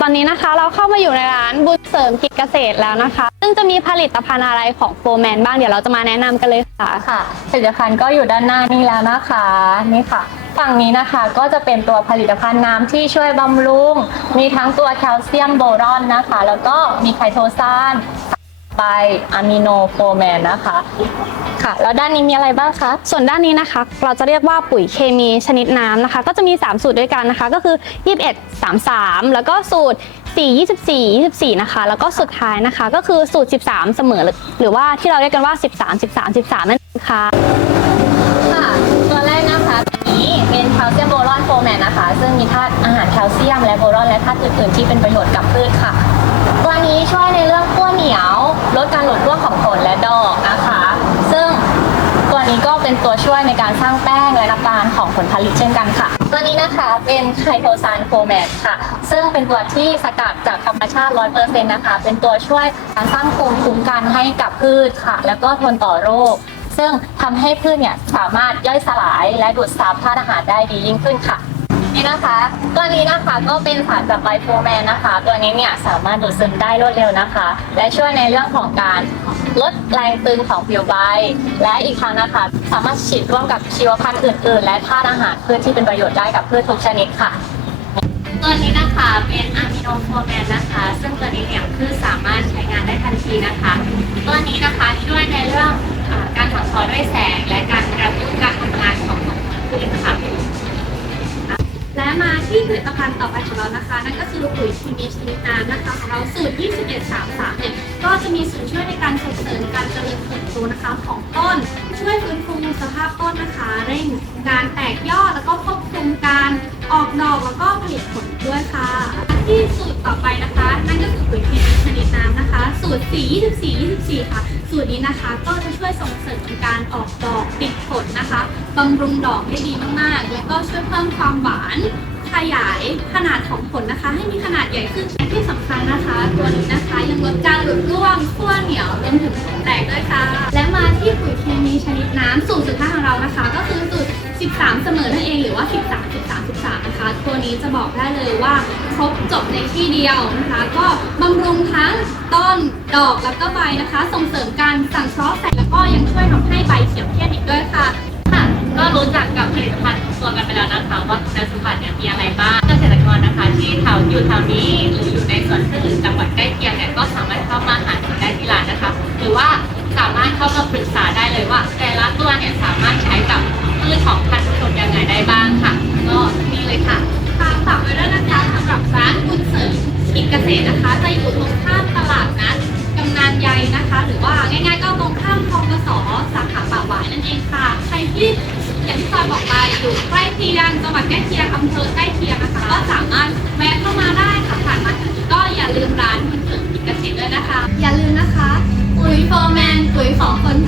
ตอนนี้นะคะเราเข้ามาอยู่ในร้านบุญเสริมกิจเกษตรแล้วนะคะ ซึ่งจะมีผลิตภัณฑ์อะไรของโฟร์แมนบ้างเดี๋ยวเราจะมาแนะนำกันเลยค่ะ ค่ะผลิตภัณฑ์ก็อยู่ด้านหน้านี่แล้วนะคะนี่ค่ะ ฝั่งนี้นะคะก็จะเป็นตัวผลิตภัณฑ์น้ำที่ช่วยบำรุง มีทั้งตัวแคลเซียมโบรอนนะคะ แล้วก็มีไคโตซาน ไปอะมิโนโฟแมนนะคะ ค่ะ แล้วด้านนี้มีอะไรบ้างคะ ส่วนด้านนี้นะคะ เราจะเรียกว่าปุ๋ยเคมีชนิดน้ำนะคะ ก็จะมี 3 สูตรด้วยกันนะคะ ก็คือ 21 33 แล้วก็สูตร 4 24 24 นะคะ แล้วก็สุดท้ายนะคะ ก็คือสูตร 13 เสมอ หรือว่าที่เราเรียกกันว่า 13 13 13 นั่นเองค่ะค่ะ ตัวแรกนะคะตัวนี้เป็นแคลเซียมโบรอนโฟแมนนะคะ ซึ่งมีธาตุอาหารแคลเซียมและโบรอนและธาตุอื่นๆ ที่เป็นประโยชน์กับพืชค่ะ ตัวนี้ช่วยในเรื่องขั้วเหนียว ลดการหลุดร่วงของผลและดอกนะคะ นี้ก็เป็นตัวช่วยในการสร้างแป้งและน้ำตาลของผลผลิตเช่นกันค่ะ ตัวนี้นะคะเป็นไคโตซานโฟแมตค่ะ ซึ่งเป็นตัวที่สกัดจากธรรมชาติ 100%นะคะ เป็นตัวช่วยการสร้างภูมิคุ้มกันให้กับพืชค่ะ แล้วก็ทนต่อโรค ซึ่งทำให้พืชเนี่ยสามารถย่อยสลายและดูดซับธาตุอาหารได้ดียิ่งขึ้นค่ะ นี่นะคะตัวนี้นะคะก็เป็นสารจากไลโฟแมนนะคะ ตัวนี้เนี่ยสามารถดูดซึมได้รวดเร็วนะคะ และช่วยในเรื่องของการลดแรงตึงของผิวใบ และอีกครั้งนะคะ สามารถฉีดร่วมกับชีวพันธุ์อื่นๆ และธาตุอาหารเพืชที่เป็นประโยชน์ได้กับพืชทุกชนิดค่ะ ตัวนี้นะคะเป็นอะมิโนโฟแมนนะคะ ซึ่งตัวนี้เนี่ยคือสามารถใช้งานได้ทันทีนะคะ ตัวนี้นะคะช่วยในเรื่องอการสังเคราะห์ด้วยแสง ที่ผลิตภัณฑ์ต่อไปของเรานะคะ นั่นก็คือปุ๋ยเคมีชนิดน้ำนะคะของเราสูตร 2133 เนี่ย ก็จะมีส่วนช่วยในการส่งเสริมการเจริญเติบโตนะคะของต้น ช่วยฟื้นฟูสภาพต้นนะคะเร่งการแตกยอดแล้วก็ควบคุมการออกดอกแล้วก็ผลิตผลด้วยค่ะ ที่สูตรต่อไปนะคะ นั่นก็คือปุ๋ยเคมีชนิดน้ำนะคะ สูตร 4 24 24 ค่ะ สูตรนี้นะคะก็จะช่วยส่งเสริมการออกดอกติดผลนะคะบำรุงดอกได้ดีมากๆ แล้วก็ช่วยเพิ่มความหวาน ยายขนาดของผลนะคะ ให้มีขนาดใหญ่ขึ้นและที่สำคัญนะคะ ตัวนี้นะคะ ยังลดการหลุดร่วงขั้วเหนียวรวมถึงผลแตกด้วยค่ะ และมาที่ปุ๋ยเคมีชนิดน้ำสูตรสุดท้ายของเรานะคะ ก็คือสูตร 13 เสมอนั่นเองหรือว่า 13 13 13 นะคะ ตัวนี้จะบอกได้เลยว่าครบจบในที่เดียวนะคะ ก็บำรุงทั้งต้นดอกแล้วก็ใบนะคะ ส่งเสริมการสั่งเคราะห์แสงแล้วก็ยังช่วยทำให้ใบเขียวเข้มอีกด้วยค่ะ ค่ะ ก็รู้จักกับผลิตภัณฑ์ทุกตัวกันไปแล้วนะคะว่า มีอะไรบ้างเกษตรกรนะคะ ที่แถวอยู่แถวนี้หรืออยู่ในสวนพืชหรือจังหวัดใกล้เคียงเนี่ยก็สามารถเข้ามาหาซื้อได้ที่ร้านนะคะ หรือว่าสามารถเข้ามาปรึกษาได้เลยว่า แต่ละตัวเนี่ยสามารถใช้กับพืชของท่านผู้ชมยังไงได้บ้างค่ะก็นี่เลยค่ะค่ะฝากไว้ด้วยนะคะสำหรับร้านบุญเสริมกิจเกษตรนะคะจะอยู่ตรงข้ามตลาดนัดกำนันใหญ่นะคะ หรือว่าง่าย ๆ ก็ตรงข้ามคลองกระสอสาขาป่าหวายนั่นเองค่ะใครที่ อย่างที่ซอยบอกไปอยู่ใกล้เคียงจังหวัดใกล้เคียงอำเภอใกล้เคียงนะคะก็สามารถแวะเข้ามาได้ค่ะผ่านมาก็อย่าลืมร้านคุณเสริมกิจเกษตรด้วยนะคะ อย่าลืมนะคะปุ๋ยโฟร์แมนปุ๋ยของคนไทย